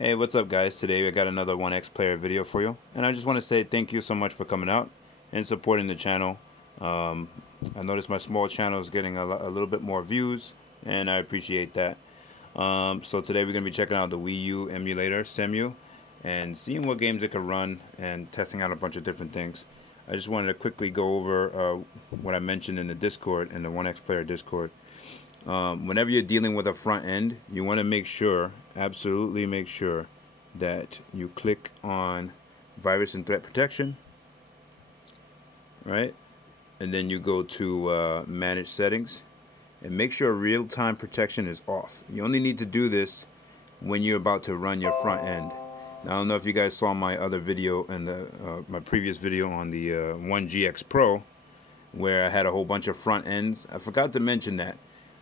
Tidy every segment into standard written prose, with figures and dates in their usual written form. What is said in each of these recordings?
Hey, what's up guys? Today I got another OneXplayer video for you, and I just want to say thank you so much for coming out and supporting the channel. I noticed my small channel is getting a little bit more views, and I appreciate that. So today we're going to be checking out the WiiU emulator, Cemu, and seeing what games it can run and testing out a bunch of different things. I just wanted to quickly go over what I mentioned in the Discord, in the OneXplayer Discord. Whenever you're dealing with a front end, you want to make sure, absolutely make sure, that you click on virus and threat protection, right? And then you go to manage settings and make sure real-time protection is off. You only need to do this when you're about to run your front end. Now, I don't know if you guys saw my other video and my previous video on the One GX Pro, where I had a whole bunch of front ends. I forgot to mention that.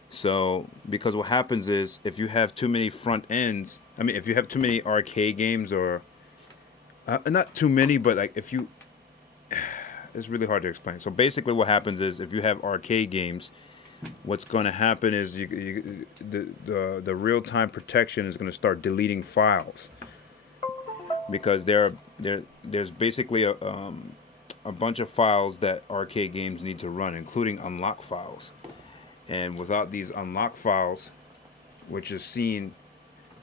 So, because what happens is, if you have too many front ends, if you have too many arcade games, or not too many, but like if you, it's really hard to explain. So basically what happens is, if you have arcade games, what's going to happen is the real-time protection is going to start deleting files, because there's basically a bunch of files that arcade games need to run, including unlock files. And without these unlock files, which is seen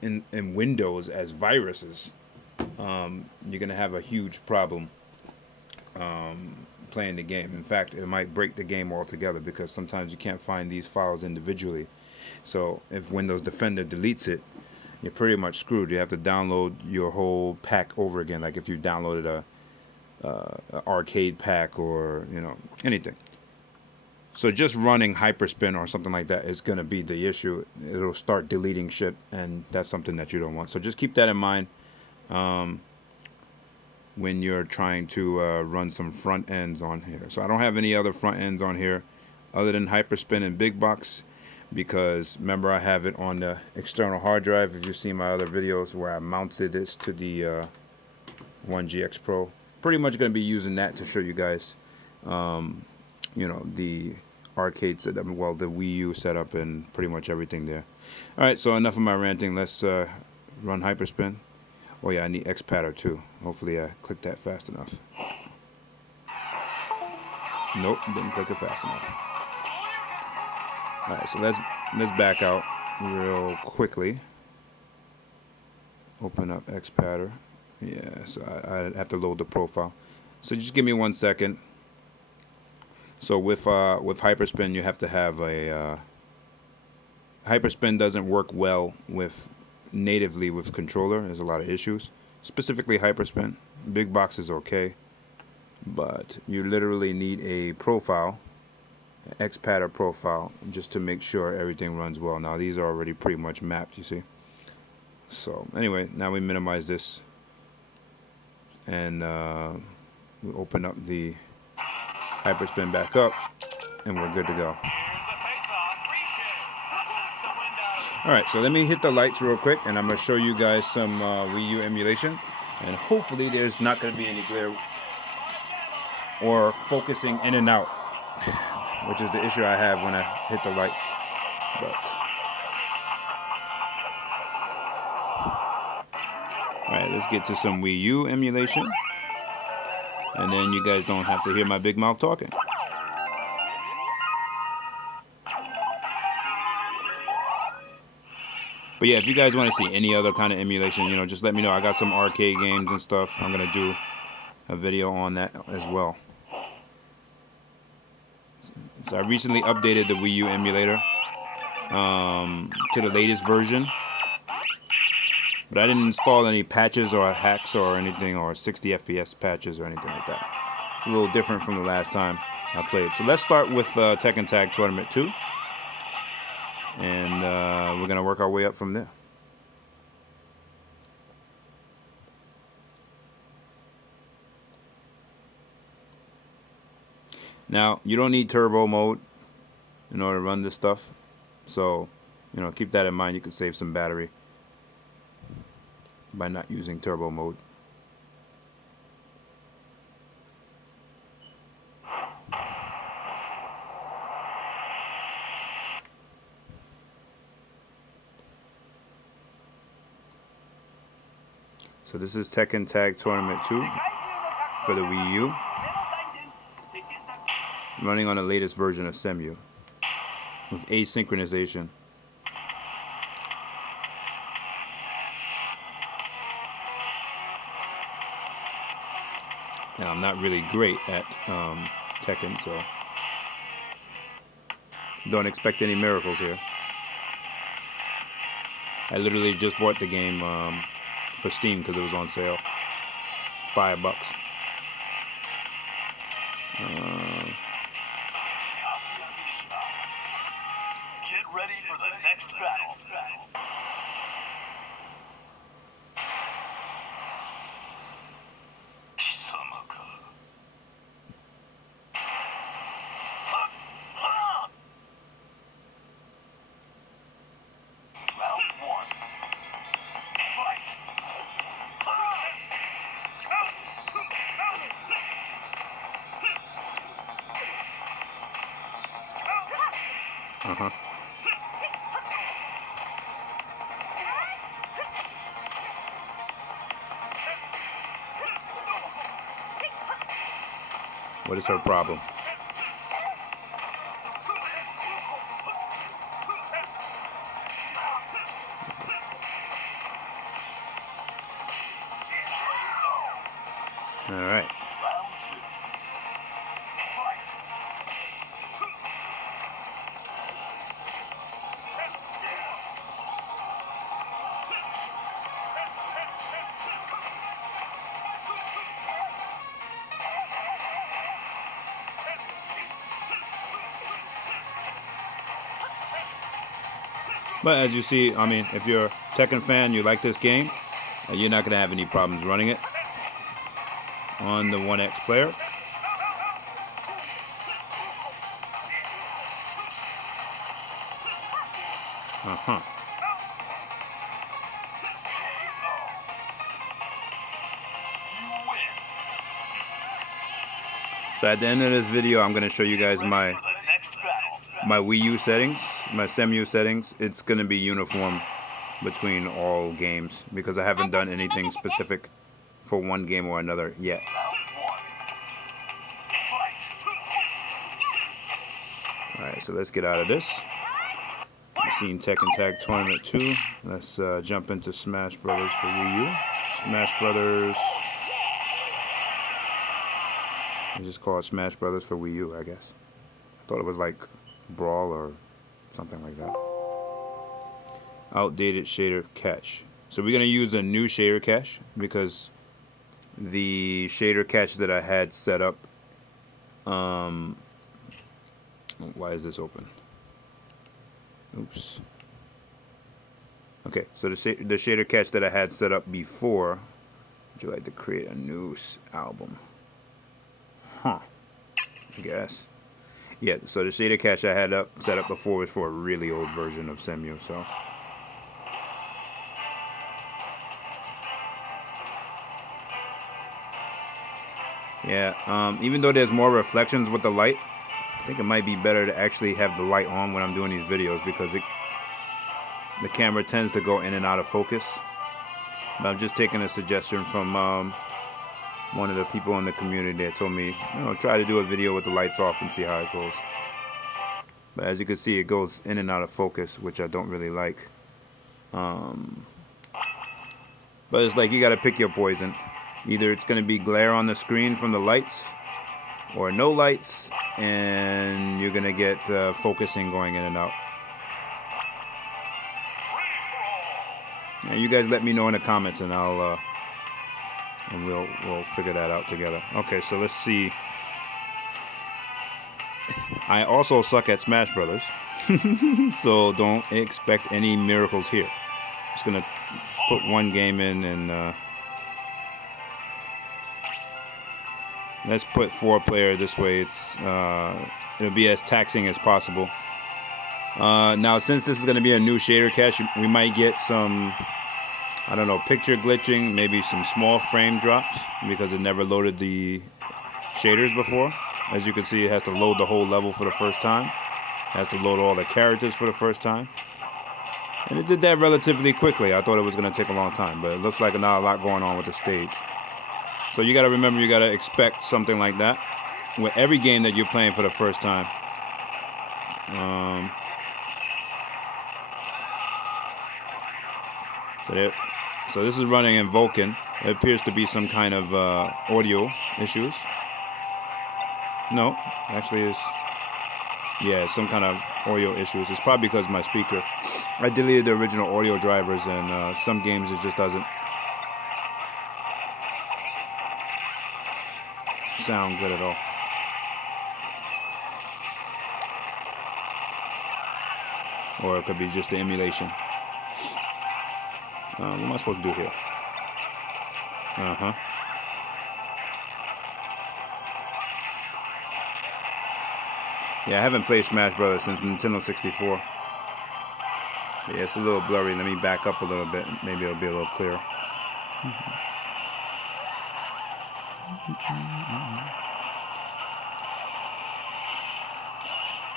in Windows as viruses, you're going to have a huge problem playing the game. In fact, it might break the game altogether, because sometimes you can't find these files individually. So if Windows Defender deletes it, you're pretty much screwed. You have to download your whole pack over again, like if you downloaded a arcade pack, or anything. So just running Hyperspin or something like that is going to be the issue. It'll start deleting shit, and that's something that you don't want. So just keep that in mind when you're trying to run some front ends on here. So I don't have any other front ends on here other than Hyperspin and Big Box, because remember, I have it on the external hard drive. If you've seen my other videos where I mounted this to the One GX Pro, pretty much going to be using that to show you guys the arcade setup, well, the WiiU setup, and pretty much everything there. Alright, so enough of my ranting. Let's run Hyperspin. Oh yeah, I need X-Patter too. Hopefully I clicked that fast enough. Nope, didn't click it fast enough. Alright, so let's back out real quickly. Open up X-Patter. Yeah, so I have to load the profile. So just give me 1 second. So with Hyperspin, you have to have a Hyperspin doesn't work well with natively with controller. There's a lot of issues, specifically Hyperspin. Big Box is okay, but you literally need a profile, an X-Patter profile, just to make sure everything runs well. Now these are already pretty much mapped, you see. So anyway, now we minimize this, and we open up the Hyperspin back up, and we're good to go. Alright, so let me hit the lights real quick, and I'm going to show you guys some WiiU emulation, and hopefully there's not going to be any glare or focusing in and out, which is the issue I have when I hit the lights. Alright, let's get to some WiiU emulation, and then you guys don't have to hear my big mouth talking. But yeah, if you guys want to see any other kind of emulation, just let me know. I got some arcade games and stuff. I'm going to do a video on that as well. So I recently updated the WiiU emulator to the latest version. But I didn't install any patches or hacks or anything, or 60 FPS patches or anything like that. It's a little different from the last time I played. So let's start with Tekken Tag Tournament 2. And we're going to work our way up from there. Now, you don't need turbo mode in order to run this stuff. So, keep that in mind. You can save some battery by not using turbo mode. So this is Tekken Tag Tournament 2 for the WiiU, running on the latest version of Cemu with asynchronization. Now, I'm not really great at Tekken, so don't expect any miracles here. I literally just bought the game for Steam because it was on sale. $5. Get ready for the next battle. What is her problem? All right. But as you see, I mean, if you're a Tekken fan, you like this game, you're not going to have any problems running it on the OneXplayer. So at the end of this video, I'm going to show you guys my WiiU settings, my Cemu settings. It's going to be uniform between all games because I haven't done anything specific for one game or another yet. Alright, so let's get out of this. You've seen Tekken Tag Tournament 2. Let's jump into Smash Brothers for WiiU. Smash Brothers. I just call it Smash Brothers for WiiU, I guess. I thought it was like Brawl or something like that. Outdated shader cache. So we're going to use a new shader cache because the shader cache that I had set up, why is this open? Oops. Okay, so the shader cache that I had set up before, would you like to create a new album? Huh, I guess. Yeah, so the shader cache I had set up before was for a really old version of Cemu, so. Yeah, even though there's more reflections with the light, I think it might be better to actually have the light on when I'm doing these videos because the camera tends to go in and out of focus. But I'm just taking a suggestion from one of the people in the community that told me, you know, try to do a video with the lights off and see how it goes. But as you can see, it goes in and out of focus, which I don't really like. But it's like you got to pick your poison. Either it's going to be glare on the screen from the lights or no lights, and you're going to get focusing going in and out. And you guys let me know in the comments, and I'll and we'll figure that out together. Okay, so let's see. I also suck at Smash Brothers, so don't expect any miracles here. Just gonna put one game in and let's put 4-player. This way it's it'll be as taxing as possible. Now since this is going to be a new shader cache, we might get some, I don't know, picture glitching, maybe some small frame drops because it never loaded the shaders before. As you can see, it has to load the whole level for the first time. It has to load all the characters for the first time. And it did that relatively quickly. I thought it was going to take a long time, but it looks like not a lot going on with the stage. So you got to remember, you got to expect something like that with every game that you're playing for the first time. So this is running in Vulkan. It appears to be some kind of audio issues. No, actually it's, yeah, some kind of audio issues. It's probably because of my speaker. I deleted the original audio drivers, and some games it just doesn't sound good at all. Or it could be just the emulation. What am I supposed to do here? Yeah, I haven't played Smash Brothers since Nintendo 64. Yeah, it's a little blurry. Let me back up a little bit. Maybe it'll be a little clearer.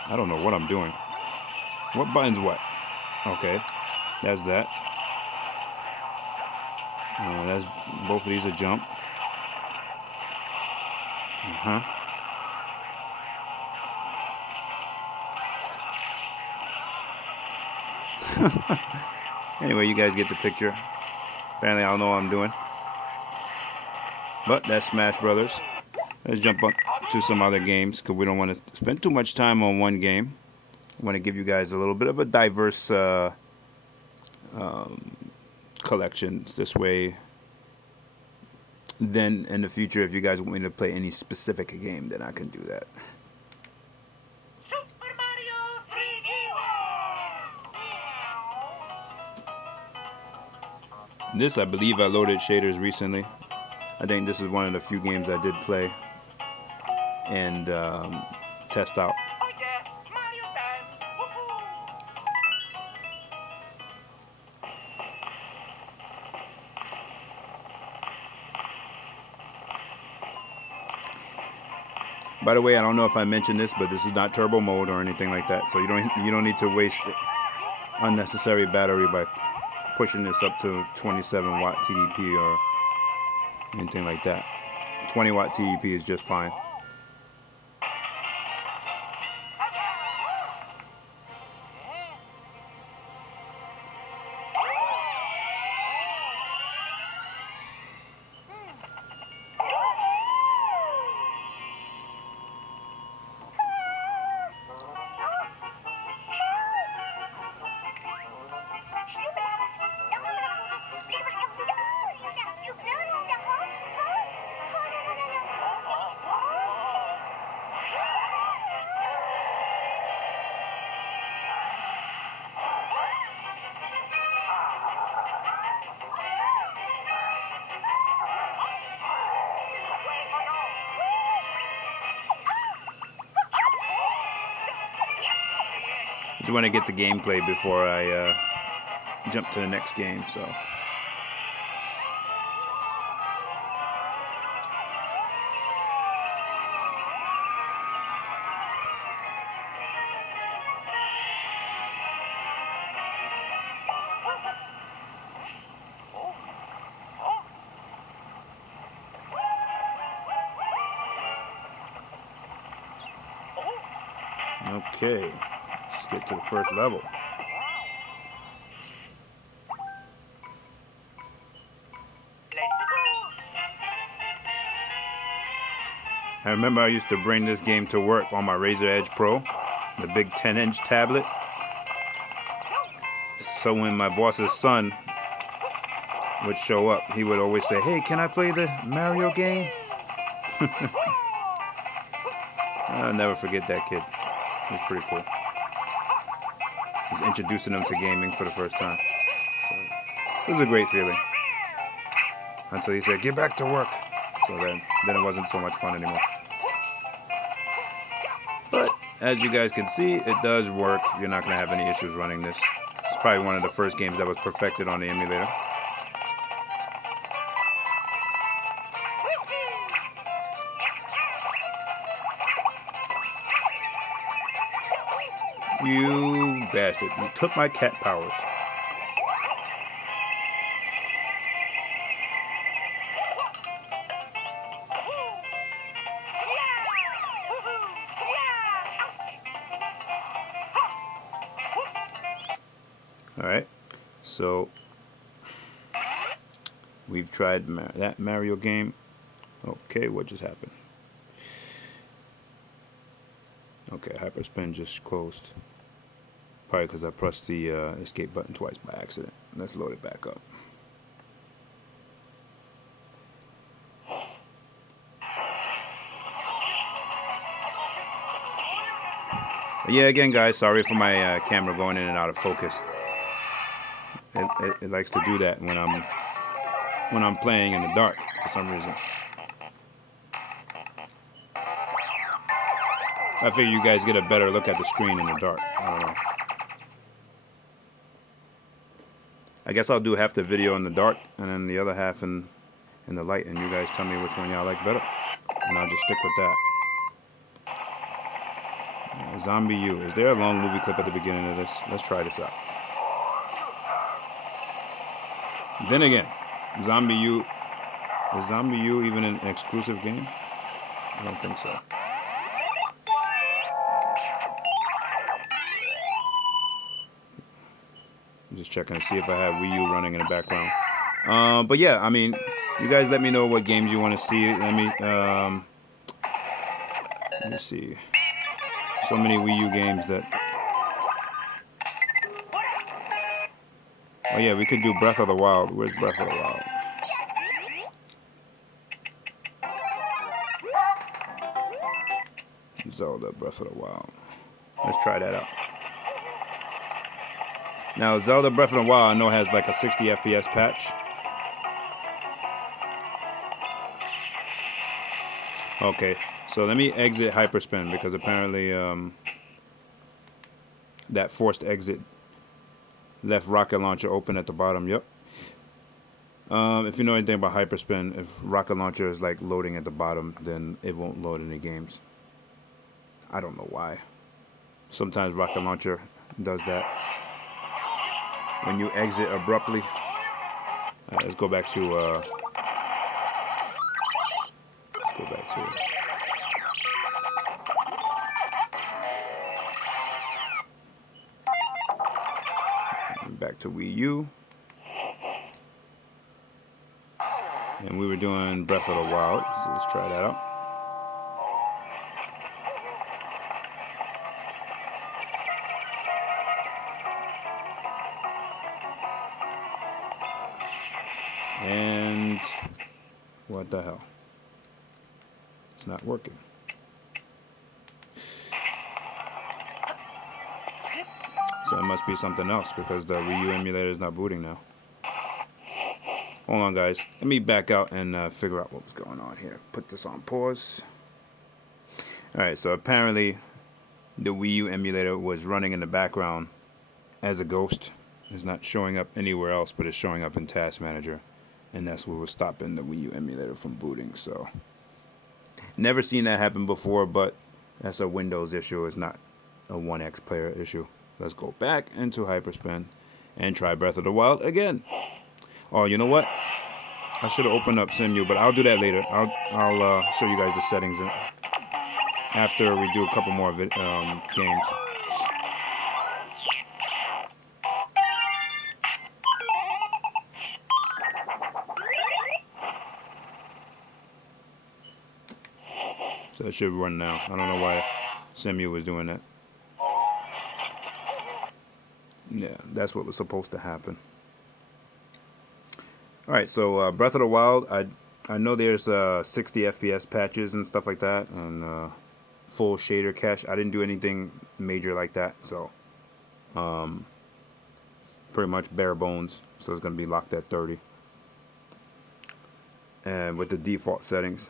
I don't know what I'm doing. What button's what? Okay, that's that. That's both of these are jump. Anyway, you guys get the picture. Apparently, I don't know what I'm doing. But that's Smash Brothers. Let's jump up to some other games because we don't want to spend too much time on one game. I want to give you guys a little bit of a diverse collections. This way, then in the future, if you guys want me to play any specific game, then I can do that. Super Mario 3D. This, I believe, I loaded shaders recently. I think this is one of the few games I did play and test out. Oh yeah, Mario time. Woohoo! By the way, I don't know if I mentioned this, but this is not turbo mode or anything like that. So you don't need to waste unnecessary battery by pushing this up to 27 watt TDP or anything like that. 20 watt TDP is just fine. Just want to get the gameplay before I jump to the next game. So. Okay, let's get to the first level. I remember I used to bring this game to work on my Razer Edge Pro, the big 10-inch tablet. So when my boss's son would show up, he would always say, "Hey, can I play the Mario game?" I'll never forget that kid. It was pretty cool. He's introducing him to gaming for the first time. So it was a great feeling. Until he said, "Get back to work." So then it wasn't so much fun anymore. But as you guys can see, it does work. You're not going to have any issues running this. It's probably one of the first games that was perfected on the emulator. You bastard. You took my cat powers. Alright, so we've tried that Mario game. Okay, what just happened? Okay, Hyperspin just closed. Probably because I pressed the escape button twice by accident. Let's load it back up. But yeah, again, guys, sorry for my camera going in and out of focus. It likes to do that when I'm playing in the dark for some reason. I figure you guys get a better look at the screen in the dark. I don't know. I guess I'll do half the video in the dark and then the other half in the light, and you guys tell me which one y'all like better, and I'll just stick with that. Zombie U. Is there a long movie clip at the beginning of this? Let's try this out. Then again, Zombie U. Is Zombie U even an exclusive game? I don't think so. I'm just checking to see if I have Wii U running in the background. But yeah, I mean, you guys let me know what games you want to see. Let me see. So many Wii U games that... Oh yeah, we could do Breath of the Wild. Where's Breath of the Wild? Zelda, Breath of the Wild. Let's try that out. Now, Zelda Breath of the Wild, I know has like a 60 FPS patch. Okay, so let me exit Hyperspin because apparently that forced exit left rocket launcher open at the bottom. Yep. If you know anything about Hyperspin, if rocket launcher is like loading at the bottom, then it won't load any games. I don't know why. Sometimes rocket launcher does that. When you exit abruptly. Let's go back to back to Wii U. And we were doing Breath of the Wild, so let's try that out. And what the hell? It's not working. So it must be something else because the Wii U emulator is not booting now. Hold on, guys. Let me back out and figure out what was going on here. Put this on pause. Alright, so apparently the Wii U emulator was running in the background as a ghost. It's not showing up anywhere else, but it's showing up in Task Manager. And that's what was stopping the Wii U emulator from booting. So, never seen that happen before, but that's a Windows issue. It's not a OneXplayer issue. Let's go back into Hyperspin and try Breath of the Wild again. Oh, you know what? I should have opened up Cemu, but I'll do that later. I'll show you guys the settings after we do a couple more games. So it should run now. I don't know why Cemu was doing that. Yeah, that's what was supposed to happen. Alright, so Breath of the Wild, I know there's 60 FPS patches and stuff like that, and full shader cache. I didn't do anything major like that, so pretty much bare bones. So it's going to be locked at 30. And with the default settings.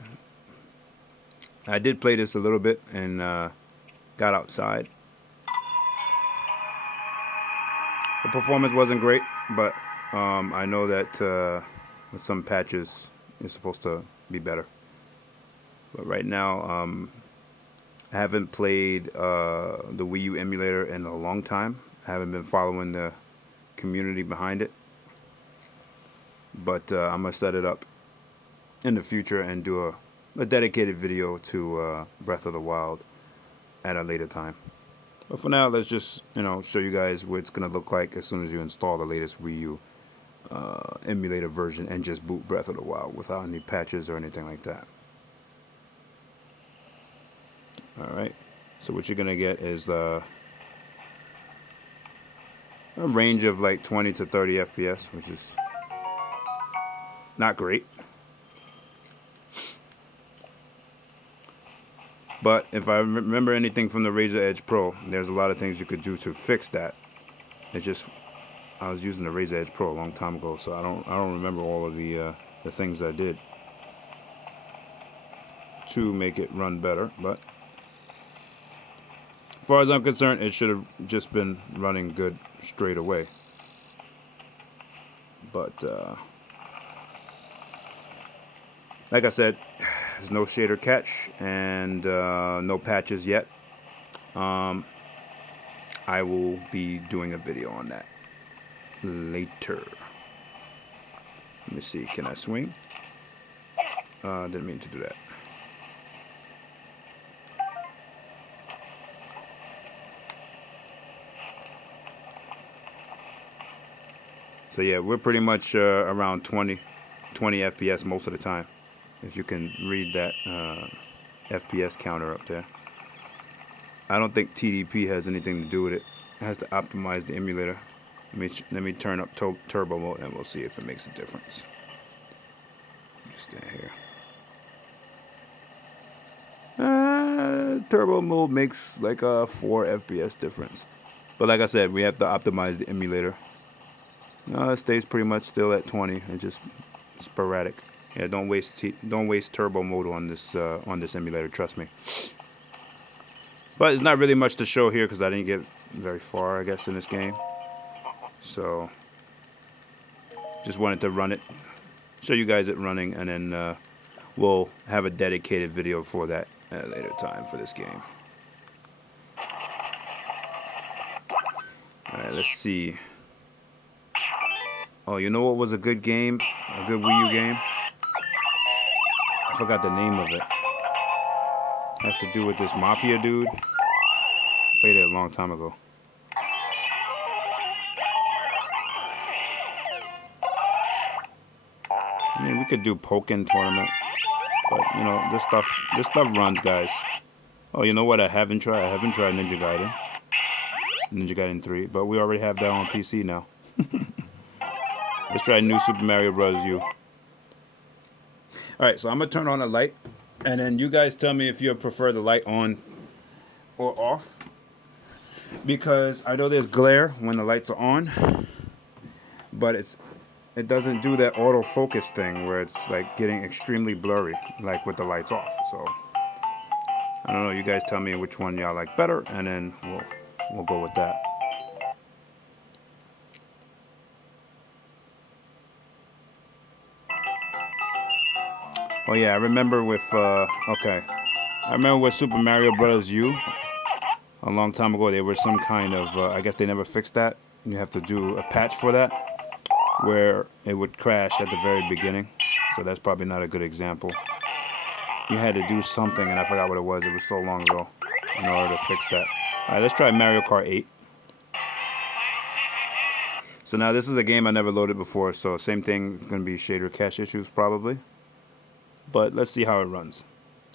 I did play this a little bit and got outside. The performance wasn't great, but I know that with some patches it's supposed to be better. But right now, I haven't played the Wii U emulator in a long time. I haven't been following the community behind it. But I'm going to set it up in the future and do a dedicated video to Breath of the Wild at a later time. But for now, let's just, show you guys what it's going to look like as soon as you install the latest WiiU emulator version and just boot Breath of the Wild without any patches or anything like that. Alright, so what you're going to get is a range of like 20 to 30 FPS, which is not great. But if I remember anything from the Razer Edge Pro, there's a lot of things you could do to fix that. It's just, I was using the Razer Edge Pro a long time ago, so I don't remember all of the things I did to make it run better. But as far as I'm concerned, it should have just been running good straight away. But like I said, there's no shader catch and no patches yet. I will be doing a video on that later. Let me see, can I swing? Didn't mean to do that. So yeah, we're pretty much around 20 FPS most of the time. If you can read that FPS counter up there. I don't think TDP has anything to do with it. It has to optimize the emulator. Let me turn up turbo mode and we'll see if it makes a difference. Just stand here. Turbo mode makes like a 4 FPS difference. But like I said, we have to optimize the emulator. No, it stays pretty much still at 20. It's just sporadic. Yeah, don't waste turbo mode on this emulator. Trust me. But it's not really much to show here because I didn't get very far, I guess, in this game. So just wanted to run it, show you guys it running, and then we'll have a dedicated video for that at a later time for this game. All right, let's see. Oh, you know what was a good game? A good WiiU game? I forgot the name of it. Has to do with this mafia dude. Played it a long time ago. I mean, we could do Tekken Tournament, but you know, this stuff runs, guys. Oh, you know what? I haven't tried Ninja Gaiden 3, but we already have that on PC now. Let's try New Super Mario Bros. U. Alright, so I'm going to turn on the light, and then you guys tell me if you prefer the light on or off. Because I know there's glare when the lights are on, but it doesn't do that autofocus thing where it's like getting extremely blurry, like with the lights off. So, I don't know, you guys tell me which one y'all like better, and then we'll go with that. Oh yeah, I remember with Super Mario Bros. U a long time ago. There was some kind of I guess they never fixed that. You have to do a patch for that, where it would crash at the very beginning. So that's probably not a good example. You had to do something, and I forgot what it was. It was so long ago in order to fix that. All right, let's try Mario Kart 8. So now this is a game I never loaded before, so same thing, going to be shader cache issues probably. But let's see how it runs.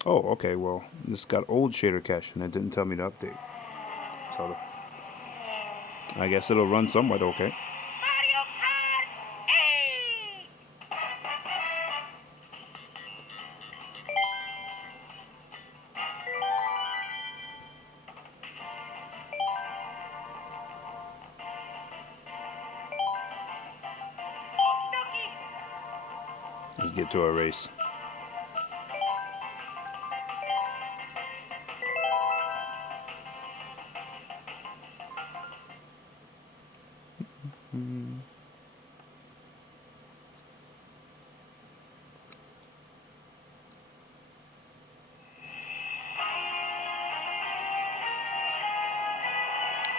Oh, okay, well, this got old shader cache, and it didn't tell me to update. So I guess it'll run somewhat okay. Let's get to a race.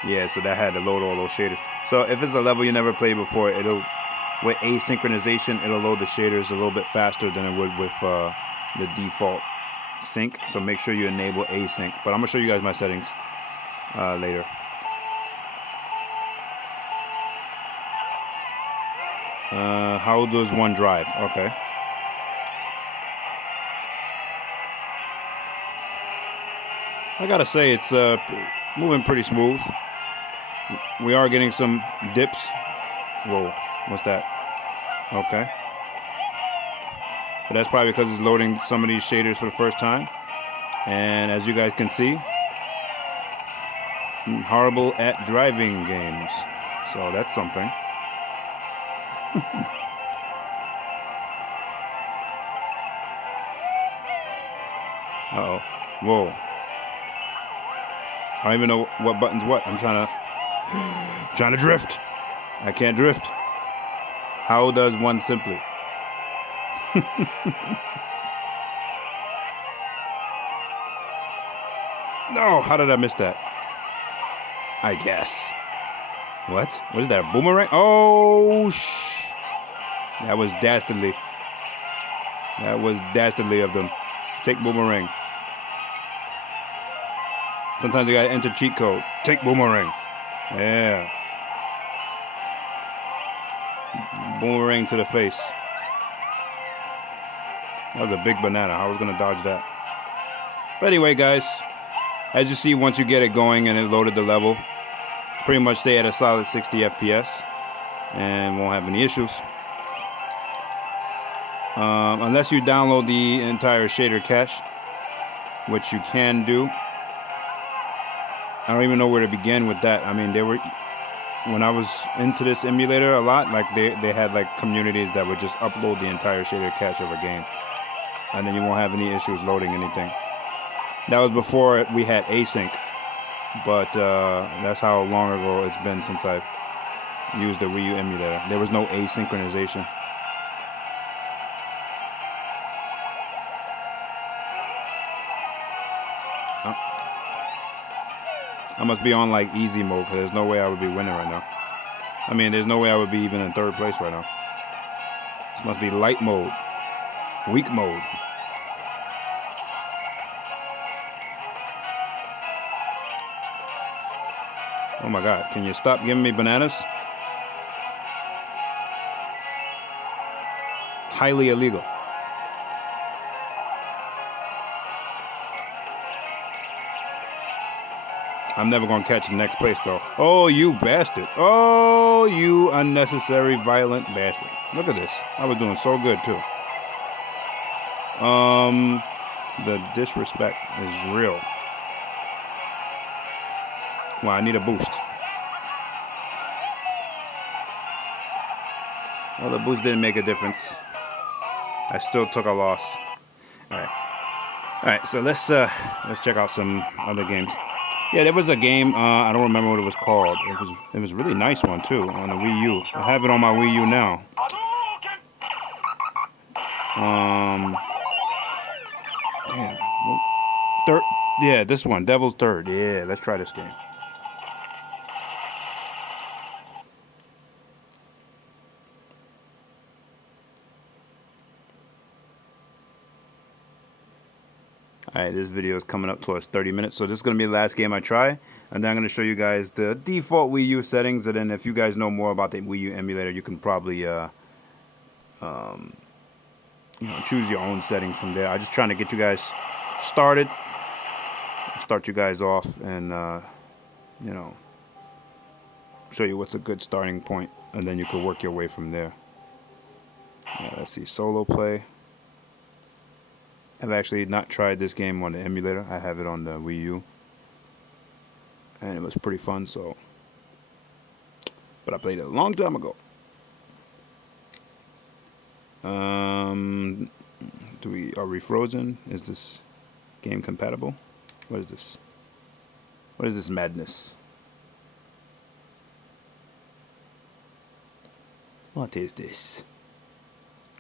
Yeah, so that had to load all those shaders. So if it's a level you never played before, with asynchronization, it'll load the shaders a little bit faster than it would with the default sync. So make sure you enable async. But I'm gonna show you guys my settings. later. How does one drive? Okay. I gotta say, it's moving pretty smooth. We are getting some dips. Whoa, what's that? Okay. But that's probably because it's loading some of these shaders for the first time. And as you guys can see, I'm horrible at driving games. So that's something. Uh-oh. Whoa. I don't even know what button's what. I'm trying to drift. I can't drift. How does one simply? No, how did I miss that? I guess. What? What is that? A boomerang? Oh, that was dastardly. That was dastardly of them. Take boomerang. Sometimes you gotta enter cheat code. Take boomerang. Yeah. Boomerang to the face. That was a big banana. I was gonna dodge that. But anyway, guys, as you see, once you get it going and it loaded the level, pretty much stay at a solid 60 FPS and won't have any issues. Unless you download the entire shader cache, which you can do. I don't even know where to begin with that. I mean, when I was into this emulator a lot, like they had like communities that would just upload the entire shader cache of a game, and then you won't have any issues loading anything. That was before we had async, but that's how long ago it's been since I've used the WiiU emulator. There was no asynchronization. I must be on like easy mode because there's no way I would be winning right now. I mean, there's no way I would be even in third place right now. This must be light mode, weak mode. Oh my God, can you stop giving me bananas? Highly illegal. I'm never gonna catch the next place though. Oh, you bastard. Oh, you unnecessary violent bastard. Look at this. I was doing so good too. The disrespect is real. Well, I need a boost. Well, the boost didn't make a difference. I still took a loss. All right. So let's check out some other games. Yeah, there was a game. I don't remember what it was called. It was a really nice one too on the WiiU. I have it on my WiiU now. Damn. Third. Yeah, this one, Devil's Third. Yeah, let's try this game. Alright, this video is coming up towards 30 minutes, so this is going to be the last game I try, and then I'm going to show you guys the default WiiU settings, and then if you guys know more about the WiiU emulator, you can probably choose your own settings from there. I'm just trying to get you guys started, start you guys off, and show you what's a good starting point, and then you can work your way from there. Let's see, solo play. I've actually not tried this game on the emulator. I have it on the WiiU, and it was pretty fun. But I played it a long time ago. Are we frozen? Is this game compatible? What is this? What is this madness? What is this?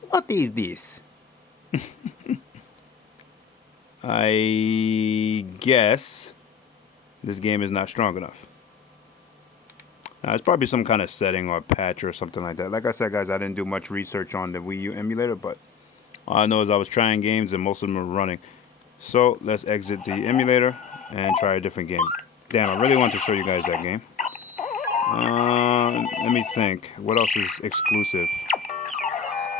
What is this? I guess this game is not strong enough. It's probably some kind of setting or patch or something like that. Like I said, guys, I didn't do much research on the WiiU emulator, but all I know is I was trying games and most of them were running. So let's exit the emulator and try a different game. Damn, I really want to show you guys that game. Let me think. What else is exclusive?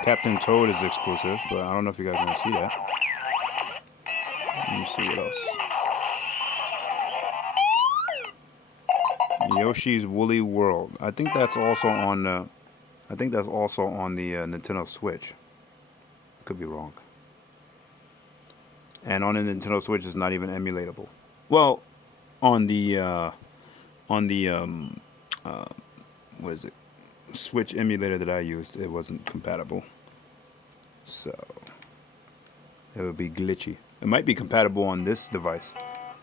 Captain Toad is exclusive, but I don't know if you guys want to see that. Let me see what else. Yoshi's Woolly World. I think that's also on the. I think that's also on the Nintendo Switch. Could be wrong. And on the Nintendo Switch, it's not even emulatable. Well, on the what is it? Switch emulator that I used, it wasn't compatible. So it would be glitchy. It might be compatible on this device.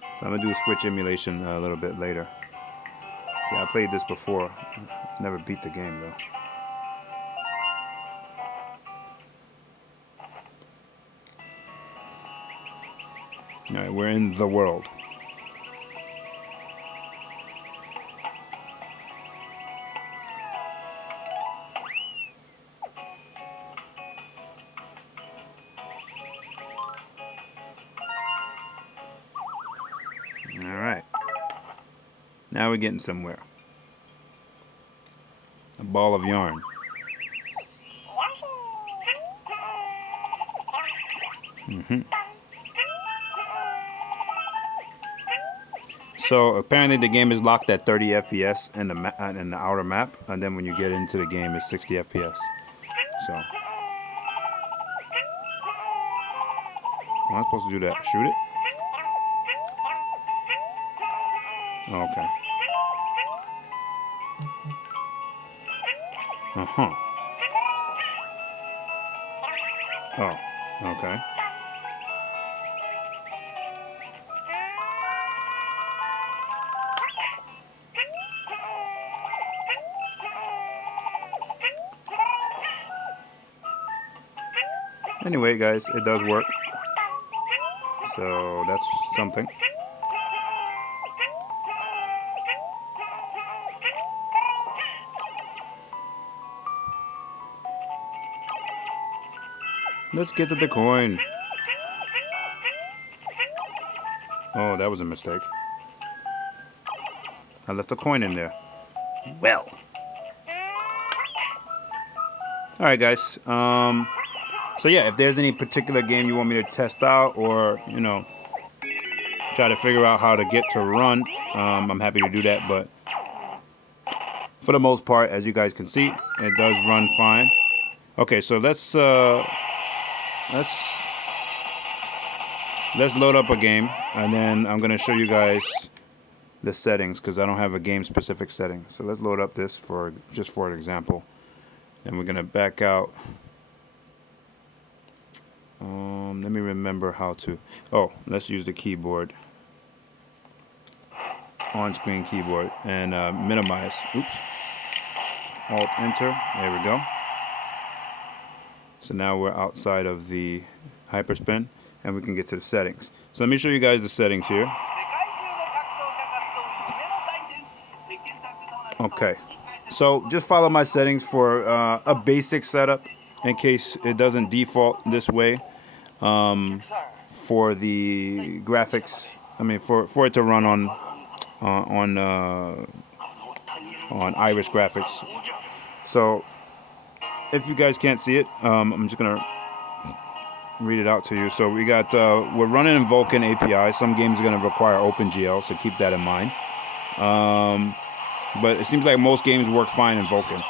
So I'm gonna do a Switch emulation a little bit later. See, I played this before. Never beat the game though. Alright, we're in the world. Alright. Now we're getting somewhere. A ball of yarn. So apparently the game is locked at 30 FPS in the outer map, and then when you get into the game, it's 60 FPS. So, am I supposed to do that? Shoot it? Okay. Oh, okay. Anyway, guys, it does work. So that's something. Let's get to the coin. Oh, that was a mistake. I left a coin in there. Well. Alright, guys. So yeah, if there's any particular game you want me to test out, or, you know, try to figure out how to get to run, I'm happy to do that. But for the most part, as you guys can see, it does run fine. Okay, so let's load up a game, and then I'm gonna show you guys the settings, because I don't have a game specific setting. So let's load up this for just for an example, and we're gonna back out. Let me remember how to. Oh, let's use the keyboard, on-screen keyboard, and minimize. Oops. Alt Enter. There we go. So now we're outside of the hyperspin, and we can get to the settings. So let me show you guys the settings here. Okay. So just follow my settings for a basic setup, in case it doesn't default this way. For the graphics, I mean, for it to run on Iris graphics. So if you guys can't see it, I'm just gonna read it out to you. So we got we're running in Vulkan API. Some games are gonna require OpenGL, so keep that in mind. But it seems like most games work fine in Vulkan.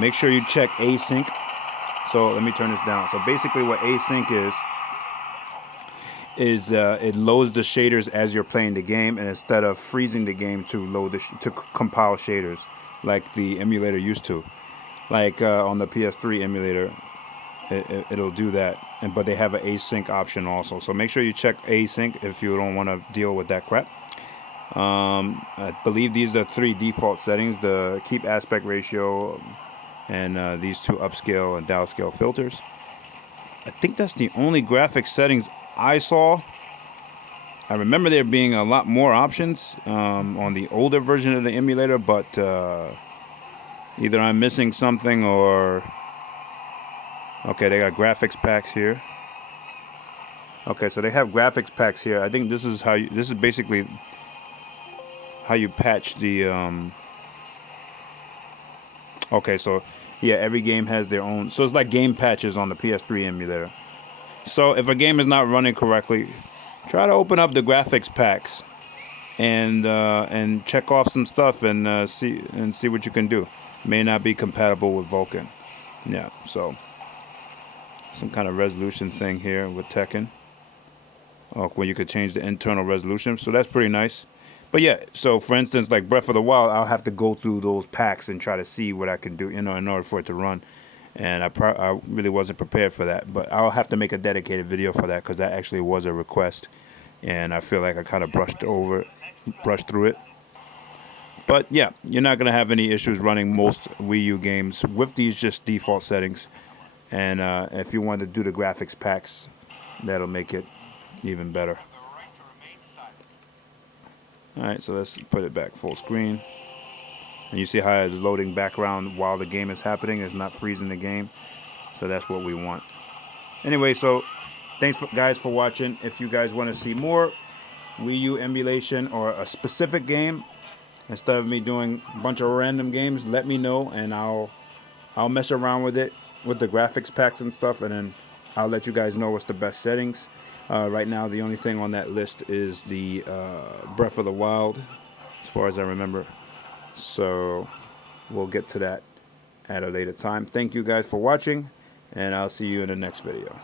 Make sure you check async. So let me turn this down. So basically what async is it loads the shaders as you're playing the game, and instead of freezing the game to compile shaders like the emulator used to, like on the PS3 emulator, it'll do that. But they have an async option also. So make sure you check async if you don't want to deal with that crap. I believe these are 3 default settings: the keep aspect ratio, and these 2 upscale and downscale filters. I think that's the only graphic settings I saw. I remember there being a lot more options on the older version of the emulator, but either I'm missing something, or... Okay, they got graphics packs here. Okay, so they have graphics packs here. I think this is how this is basically how you patch the okay, so yeah, every game has their own, so it's like game patches on the PS3 emulator. So if a game is not running correctly, try to open up the graphics packs and check off some stuff and see what you can do. May not be compatible with Vulkan. Yeah, so some kind of resolution thing here with Tekken. Where you could change the internal resolution, so that's pretty nice. But yeah, so for instance, like Breath of the Wild, I'll have to go through those packs and try to see what I can do, in order for it to run. And I really wasn't prepared for that, but I'll have to make a dedicated video for that because that actually was a request, and I feel like I kind of brushed through it. But yeah, you're not gonna have any issues running most Wii U games with these just default settings. And if you want to do the graphics packs, that'll make it even better. Alright, so let's put it back full screen. And you see how it's loading background while the game is happening. It's not freezing the game. So that's what we want. Anyway, so thanks guys for watching. If you guys want to see more Wii U emulation or a specific game, instead of me doing a bunch of random games, let me know and I'll mess around with it, with the graphics packs and stuff, and then I'll let you guys know what's the best settings. Right now, the only thing on that list is the Breath of the Wild, as far as I remember. So we'll get to that at a later time. Thank you guys for watching, and I'll see you in the next video.